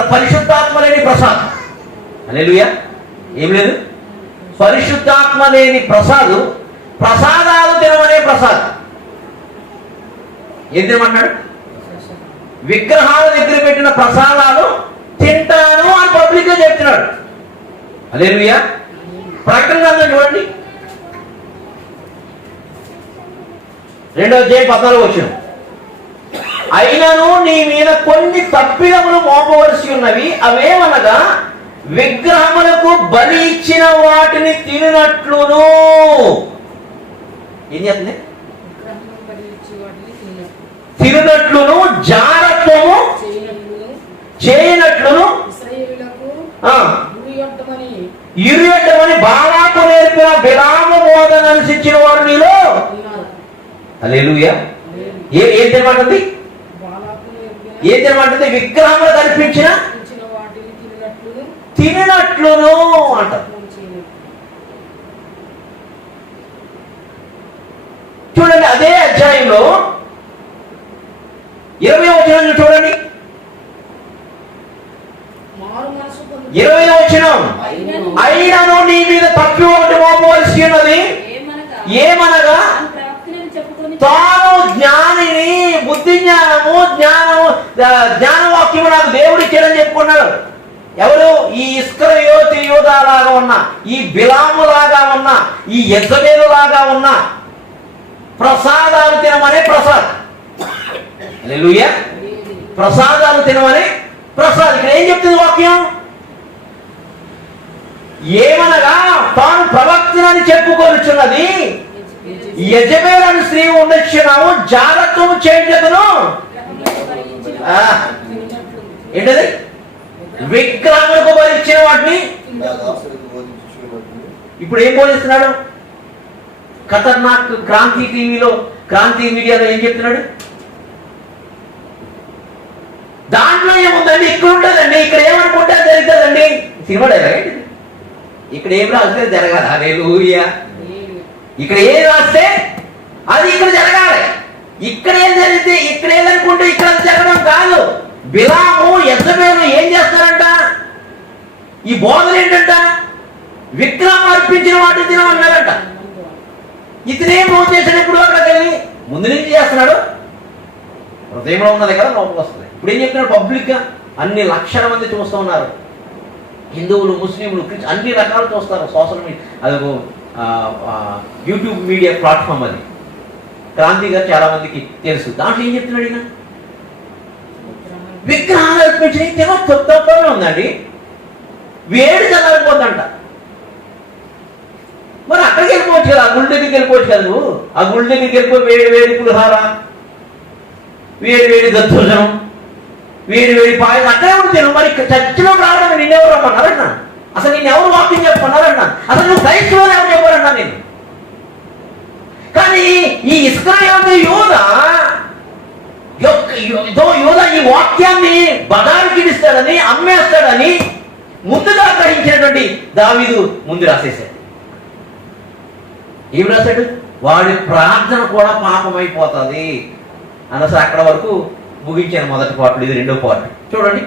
పరిశుద్ధాత్మ లేని ప్రసాద్. అలేలుయా ఏం లేదు? పరిశుద్ధాత్మ లేని ప్రసాదు ప్రసాదాలు తినమనే ప్రసాద్. ఏం తినమన్నాడు విగ్రహాల దగ్గర పెట్టిన ప్రసాదాలు తింటాను అని పబ్లిక్గా చెప్తున్నాడు. అలేలుయా ప్రకటన గ్రంథం చూడండి. రెండవ జయ పద్నాలుగు వచ్చిన అయినను నీ మీద కొన్ని తప్పిదములు మోపవలసి ఉన్నవి అవేమనగా విగ్రహములకు బలి ఇచ్చిన వాటిని తినట్లును ఏం చేస్తుంది? విగ్రహమును బలిచ్చి వాటిని తిన్నట్లు తినట్లును జారత్వము చేయనట్లును. ఇరుయటమని బాలాకు నేర్పిన బిలాము బోధన అనుసరించిన వారు నీలో అలేలుయా. ఏ ఏం తినమంటుంది బాలాకు నేర్పిన ఏం తినమంటుంది విగ్రహములు కల్పించిన ఇచ్చిన వాటిని తిన్నట్లును చేయనట్లు. చూడండి అదే అధ్యాయంలో ఇరవై వచనం చూడండి. ఇరవై వచనం. అయినను అయినను నీ మీద తప్పి ఒకటి మోపవలసి ఉన్నది. ఏమనగా ఏమనగా తాను ప్రవక్తనని చెప్పుకొని తాను జ్ఞానిని భక్తి జ్ఞానము జ్ఞానము జ్ఞానవాక్యము నాకు దేవుడు ఇచ్చాడని చెప్పుకున్నాడు. ఎవరు? ఈ ఇస్కర యోతి యోధా లాగా ఉన్న ఈ బిలాము లాగా ఉన్న ఈ యజ్జబేలు లాగా ఉన్న ప్రసాదాలు తినమనే ప్రసాద్. ప్రసాదాలు తినమని ప్రసాద్. ఇక్కడ ఏం చెప్తుంది వాక్యం? ఏమనగా తాను ప్రవక్తనని చెప్పుకొనుచున్నది యజమేలని స్త్రీ ఉండొచ్చున్నాము జాగ్రత్తము చేయించదును ఆ, ఏంటది? విగ్రహములకు బలిచ్చిన వాటిని. ఇప్పుడు ఏం బోధిస్తున్నాడు? ఖతర్నాక్ క్రాంతి టీవీలో క్రాంతి మీడియాలో ఏం చెప్తున్నాడు? దాంట్లో ఏముందండి? ఇక్కడ ఉంటుందండి ఇక్కడ ఏమనుకుంటే జరుగుతుందండి. సినిమా డైలాగ్ ఇక్కడ ఏం రాస్తే జరగాలి. అదే లూయా ఇక్కడ ఏం రాస్తే అది ఇక్కడ జరగాలి. ఇక్కడ ఏం జరిగితే ఇక్కడ ఏదనుకుంటే ఇక్కడ జరగడం కాదు. బిలాము ఎద్దమేలు ఏం చేస్తారంట? ఈ బోధన ఏంటంట? విగ్రహం అర్పించిన వాటిని తినమన్నారంట ఇతనేం మోసం చేసినప్పుడు అక్కడికి వెళ్ళి ముందు నుంచి చేస్తున్నాడు. హృదయంలో ఉన్నది కదా లోపలికి వస్తుంది. ఇప్పుడు ఏం చెప్తున్నాడు పబ్లిక్గా అన్ని లక్షల మంది చూస్తూ ఉన్నారు. హిందువులు ముస్లింలు అన్ని రకాలు చూస్తారు సోషల్ మీడియా అది యూట్యూబ్ మీడియా ప్లాట్ఫామ్ అది. క్రాంతి గారు చాలా మందికి తెలుసు. దాంట్లో ఏం చెప్తున్నాడు ఈయన? విగ్రహాలు అర్పించిన తిన తప్పనే ఉందండి. వేడి చల్లారిపోద్దంట మరి అక్కడికి వెళ్ళిపోవచ్చు కదా ఆ గుళ్ళ దగ్గరికి వెళ్ళిపోవచ్చు కదా నువ్వు? ఆ గుళ్ళ దగ్గరికి వెళ్ళిపోయి వేడి వేడి పులిహార వేడి వేడి దద్దోజనం వేడి వేడి పాయసం అక్కడే ఉంటాను మరి చర్చిలోకి రావడం నిన్నెవరు రమ్మన్నారన్నా అసలు నేను ఎవరు వాకింగ్ చెప్పమన్నారన్నా అసలు నువ్వు క్రైస్తవులు ఎవరు చెప్పారన్నా నేను కానీ ఈ ఇస్రాయేల్ యోధ యొక్క- యోధ ఈ వాక్యాన్ని బదారికి ఇస్తాడని అమ్మేస్తాడని ముందుగా గ్రహించినటువంటి దావీదు ముందు రాసేశాడు. ఏం రాశాడు? వాడి ప్రార్థన కూడా పాపమైపోతుంది. అనసరి అక్కడ వరకు ముగించాను మొదటి పాటలు ఇది రెండో పాట చూడండి.